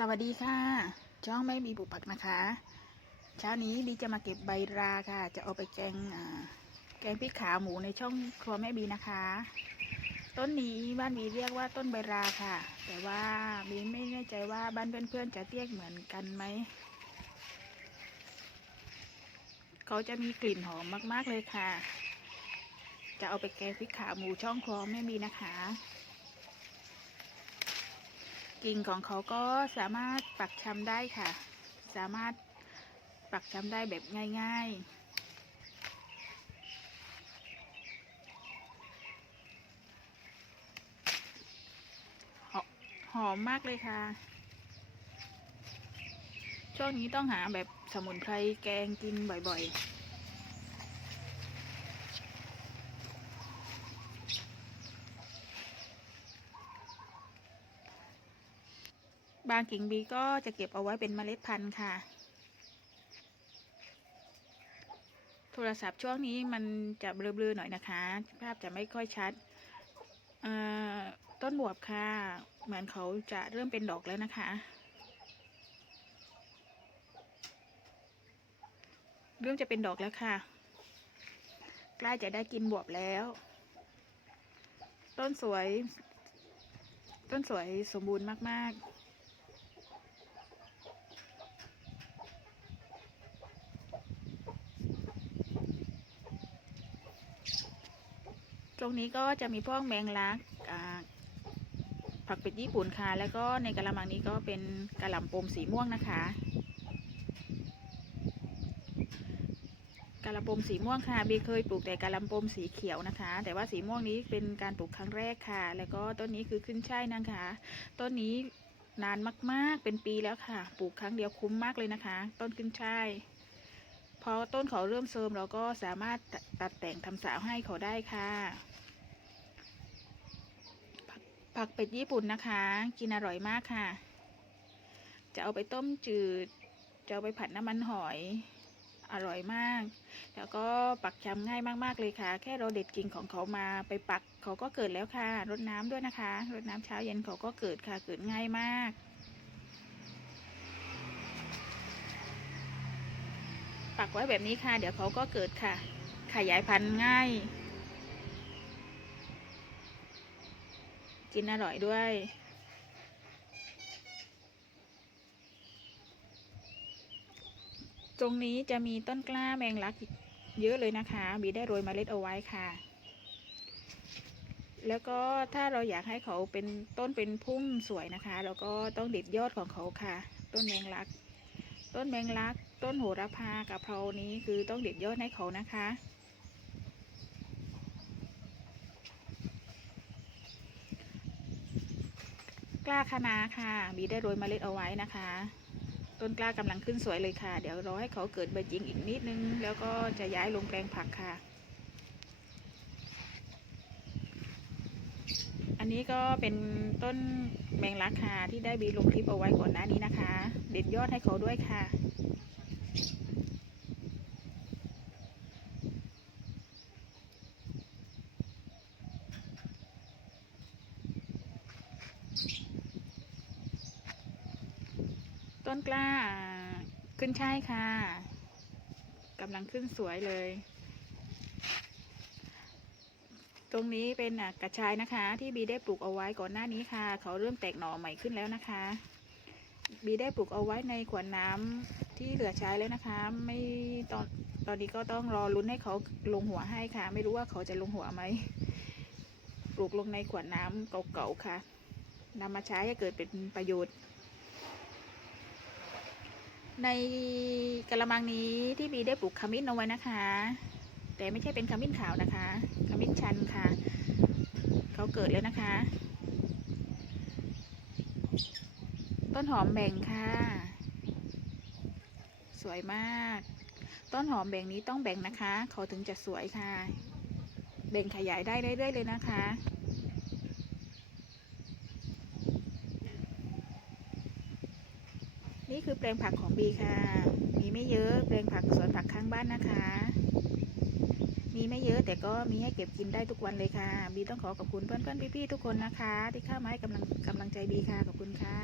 สวัสดีค่ะ ช่องไม่มีบุกผักนะคะ เช้านี้บีจะมาเก็บใบราค่ะ จะเอาไปแกงแกงพริกขาหมูในช่องครัวแม่บีนะคะ ต้นนี้บ้านบีเรียกว่าต้นใบราค่ะ แต่ว่าบีไม่แน่ใจว่าบ้านเพื่อนๆจะเรียกเหมือนกันไหมเขาจะมีกลิ่นหอมมากๆเลยค่ะ จะเอาไปแกงพริกขาหมูช่องครัวแม่บีนะคะ กิ่งของเขาก็สามารถปักชำได้ค่ะ สามารถปักชำได้แบบง่าย ๆหอหอมมากเลยค่ะ ช่วงนี้ต้องหาแบบสมุนไพรแกงกินบ่อยๆ บางกิ่งบีก็จะเก็บเอาไว้เป็นเมล็ดพันธุ์ค่ะ โทรศัพท์ช่วงนี้มันจะเบลอๆหน่อยนะคะ ภาพจะไม่ค่อยชัดเอ่อต้นบวบค่ะ เหมือนเขาจะเริ่มเป็นดอกแล้วนะคะ เริ่มจะเป็นดอกแล้วค่ะ ใกล้จะได้กินบวบแล้ว ต้นสวยต้นสวยสมบูรณ์มาก ๆ รงนี้ก็จะมีพวกแมงลักผักเป็ดญี่ปุ่นค่ะ แล้วก็ในกระมังนี้ก็เป็นกระหล่ำปมสีม่วงนะคะกระหล่ำปมสีม่วงค่ะบีเคยปลูกแต่กระหล่ำปมสีเขียวนะคะ แต่ว่าสีม่วงนี้เป็นการปลูกครั้งแรกค่ะ แล้วก็ต้นนี้คือขึ้นช่ายนะคะ ต้นนี้นานมากๆเป็นปีแล้วค่ะ ปลูกครั้งเดียวคุ้มมากเลยนะคะ ต้นขึ้นช่ายพอต้นเขาเริ่มเสริมเราก็สามารถตัดแต่งทำสาวให้เขาได้ค่ะ ผักเป็ดญี่ปุ่นนะคะ กินอร่อยมากค่ะ จะเอาไปต้มจืด จะเอาไปผัดน้ำมันหอย อร่อยมาก แล้วก็ปักชำง่ายมากๆเลยค่ะ แค่เราเด็ดกิ่งของเขามาไปปักเขาก็เกิดแล้วค่ะ รดน้ำด้วยนะคะ รดน้ำเช้าเย็นเขาก็เกิดค่ะ เกิดง่ายมากปักไว้แบบนี้ค่ะ เดี๋ยวเขาก็เกิดค่ะ ขยายพันธุ์ง่าย กินอร่อยด้วย ตรงนี้จะมีต้นกล้าแมงลักเยอะเลยนะคะ บีได้โรยเมล็ดเอาไว้ค่ะ แล้วก็ถ้าเราอยากให้เขาเป็นต้นเป็นพุ่มสวยนะคะ เราก็ต้องเด็ดยอดของเขาค่ะ ต้นแมงลัก ต้นแมงลัก ต้นโหระพากับเพรานี้คือต้องเด็ดยอดให้เขานะคะ กล้าคะนาค่ะ มีได้โรยเมล็ดเอาไว้นะคะ ต้นกล้ากำลังขึ้นสวยเลยค่ะ เดี๋ยวรอให้เขาเกิดใบจริงอีกนิดนึง แล้วก็จะย้ายลงแปลงผักค่ะ อันนี้ก็เป็นต้นแมงลักค่ะที่ได้บีลงคลิปเอาไว้ก่อนหน้านี้นะคะ เด็ดยอดให้เขาด้วยค่ะ ต้นกล้าขึ้นช่ายค่ะกำลังขึ้นสวยเลย ตรงนี้เป็นกระชายนะคะ ที่บีได้ปลูกเอาไว้ก่อนหน้านี้ค่ะ เขาเริ่มแตกหน่อใหม่ขึ้นแล้วนะคะ บีได้ปลูกเอาไว้ในขวดน้ำที่เหลือใช้แล้วนะคะ ไม่ตอนตอนนี้ก็ต้องรอลุ้นให้เขาลงหัวให้ค่ะ ไม่รู้ว่าเขาจะลงหัวไหมปลูกลงในขวดน้ำเก่าๆค่ะนำมาใช้ให้เกิดเป็นประโยชน์ ในกระมังนี้ที่บีได้ปลูกขมิ้นเอาไว้นะคะ แต่ไม่ใช่เป็นขมิ้นขาวนะคะขมิ้นชันค่ะเขาเกิดแล้วนะคะ ต้นหอมแบ่งค่ะ สวยมาก ต้นหอมแบ่งนี้ต้องแบ่งนะคะ เขาถึงจะสวยค่ะ แบ่งขยายได้เรื่อยๆเลยนะคะ นี่คือแปลงผักของบีค่ะ มีไม่เยอะแปลงผักสวนผักข้างบ้านนะคะ มีไม่เยอะแต่ก็มีให้เก็บกินได้ทุกวันเลยค่ะ บีต้องขอขอบคุณเพื่อนๆพี่ๆทุกคนนะคะ ที่เข้ามาให้กำลังกำลังใจบีค่ะขอบคุณค่ะ